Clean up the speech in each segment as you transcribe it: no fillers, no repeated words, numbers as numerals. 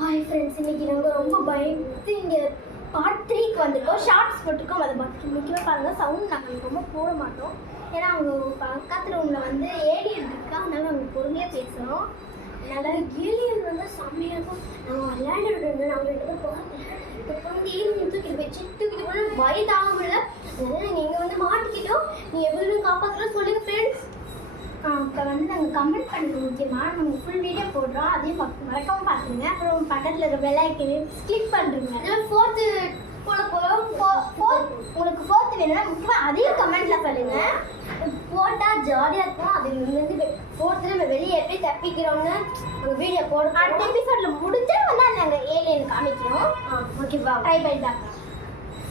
Hi friends, இன்னைக்கு நாங்கள் ரொம்ப பயந்து இங்கே பார்ட் 3க்கு வந்திருக்கோம். ஷார்ட்ஸ் போட்டிருக்கோம். அதை பார்த்து முக்கியமாக பாருங்கள். சவுண்ட் நாங்கள் ரொம்ப போட மாட்டோம். ஏன்னா அவங்க பக்கத்து ரூமில் வந்து ஏலியன் இருக்கா, அதனால நாங்கள் பொறுமையாக பேசுகிறோம். அதனால் ஏலியன் வந்து செம்மையாக இருக்கும். நாங்கள் விளையாண்டுட்டு இருந்தோம். நாங்கள் ரெண்டு பேரும் போகிறோம். இப்போ வந்து ஏலியன் தூக்கிட்டு போனால் பய தாங்க முடியல. அதனால் நீங்கள் இங்கே வந்து மாட்டிக்கிட்டோம். நீங்கள் எப்படி காப்பாற்றலாம் சொல்லுங்கள் ஃப்ரெண்ட்ஸ். இப்போ வந்து நாங்கள் கமெண்ட் பண்ணுறது முக்கியமாக நம்ம ஃபுல் வீடியோ போடுறோம். அதையும் மறக்காமல் பார்த்துருங்க. அப்புறம் பக்கத்தில் இருக்க பெல் ஐக்கனை கிளிக் பண்ணுறீங்க. இல்லை ஃபோர்த்து போட போகிறோம். உங்களுக்கு ஃபோர்த்து வேணும்னா முக்கியமாக அதையும் கமெண்ட்டில் சொல்லுங்கள். போட்டால் ஜாலியாக இருக்கும். அது வந்து ஃபோர்த்தில் நம்ம வெளியே எப்படி தப்பிக்கிறோங்க நாங்கள் வீடியோ போடுறோம். அடுத்த எபிசோடில் முடிஞ்சால் வந்து நாங்கள் ஏலியன் காமிக்கிறோம். ஓகேவா, ட்ரை பண்ணி பார்க்கலாம்.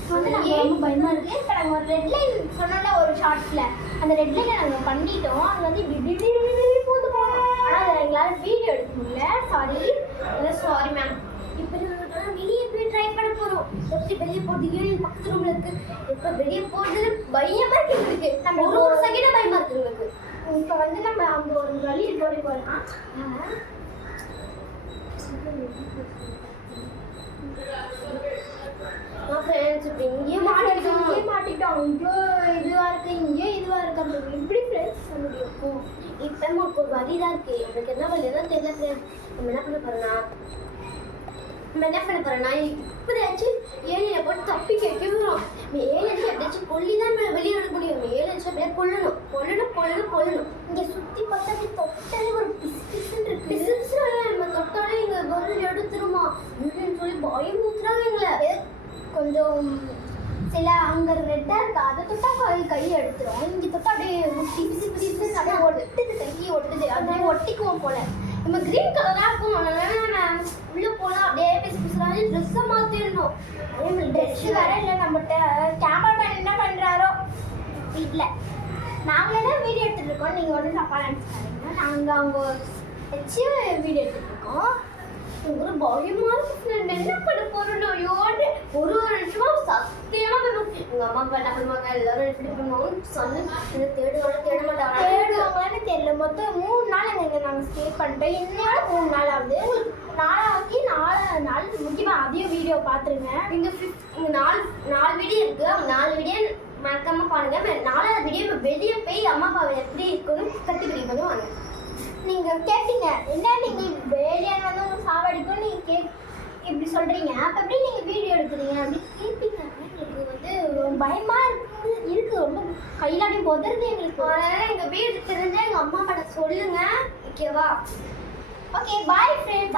வந்து நாங்கள் ரொம்ப பயமாக இருக்குது. இப்போ நாங்கள் ஒரு ரெட் லைன் சொன்னோம்ல ஒரு ஷார்ட்ஸில், அந்த ரெட் லைனை நாங்கள் பண்ணிட்டோம். அது வந்து பூந்து போகணும். ஆனால் அதை எங்களால் வீடியோ எடுக்க முடியல. Sorry ma'am. இப்போ நாங்கள் வெளியே போய் ட்ரை பண்ண போகிறோம். எப்படி வெளியே போகிறது? ஏழு பக்கத்து ரூமில் இருக்குது. இப்போ வெளியே போகிறது பயமாக இருக்குது. நம்ம ஒரு செகண்ட் பயமாக இருக்குது எங்களுக்கு. இப்போ வந்து நம்ம அந்த ஒரு வழி போய் போகலாம். ஃப்ரெண்ட்ஸ் இப்போ இங்கேயே மாட்டிக்கிட்டோம். இங்கே இதுவாக இருக்குது, இங்கே இதுவாக இருக்குது. அப்படி எப்படி ஃப்ரெண்ட்ஸ் பண்ண முடியும்? இப்போ நமக்கு ஒரு வழி தான் இருக்குது. எனக்கு என்ன வழி தான் தெரியல ஃப்ரெண்ட்ஸ். நம்ம என்ன பண்ண போகிறோன்னா இப்போதாச்சும் ஏழியை போட்டு தப்பி கேட்கிறோம். ஏழு எப்படியாச்சும் கொல்லி தான் நம்ம வெளியே எடுக்க முடியும். ஏழு அப்படியே கொல்லணும். இங்கே சுற்றி பார்த்தா அப்படி தொட்டாலே ஒரு பிசுன்னு இருக்கு. பிசுன்னு நம்ம தொட்டாலே இங்கே பொருள் எடுத்துருமா இல்லைன்னு சொல்லி பயமுத்துறாங்க எங்களை. கொஞ்சம் சில அங்கே ரெட்டாக இருக்கா, அதை தொட்டா கை எடுத்துரும். இங்கே தொட்டா அப்படியே பிசு அப்படியே ஒட்டுது. அப்படியே ஒட்டிக்குவோம் போல. நம்ம க்ரீன் கலராக இருக்கும். அதனால உள்ளே போனால் அப்படியே பிசுறாங்க. ட்ரெஸ்ஸை மாற்றிடணும். அதே மாதிரி ட்ரெஸ்ஸு வேற இல்லை. நம்மகிட்ட கேமராமேன் என்ன பண்ணுறாரோ வீட்டில் நாங்களே தான் வீடியோ எடுத்துகிட்டு இருக்கோம். நீங்கள் ஒன்றும் தப்பாக நினச்சிக்காதீங்க. நாங்கள் அவங்க வச்சு வீடியோ எடுத்துகிட்டு இருக்கோம். ஒரு பயமாக இருக்கு. என்ன பண்ண போகிறோம்? யோடு ஒரு நிமிஷமாக சத்தியமாக பண்ணுவோம். எங்கள் அம்மா அப்பா என்ன பண்ணுவாங்க, எல்லாரும் எப்படி பண்ணுவோம் சொன்ன தேட மாட்டாங்க. தேடுவாங்கன்னு தெரியல. மொத்தம் 3 நாள் எங்கே நாங்கள் ஸ்டே பண்ணிட்டோம். இன்னோட 3 நாள் ஆகுது. உங்களுக்கு 4 நாள் முக்கியமாக அதையும் வீடியோ பார்த்துருங்க. இங்கே 4 வீடியோ இருக்குது. அவங்க 4 வீடியோ மறக்காமல் பாருங்க. 4வது வீடியோ இப்போ வெளியே போய் அம்மா அப்பாவை எப்படி இருக்குன்னு கற்றுக்கிட்டு பண்ணுவாங்க. நீங்கள் கேட்டீங்க என்ன, நீங்கள் ஏலியன் வந்து உங்களுக்கு சாவடிக்கும் நீங்கள் இப்படி சொல்கிறீங்க, அப்போ எப்படி நீங்கள் வீடியோ எடுக்கிறீங்க அப்படின்னு கேட்பீங்க. எங்களுக்கு வந்து பயமாக இருக்குது. ரொம்ப கையிலாடி போதுறது எங்களுக்கு. அதனால் எங்கள் வீடு தெரிஞ்சால் எங்கள் அம்மா அப்பாட்ட சொல்லுங்கள். ஓகேவா? Okay, bye friends.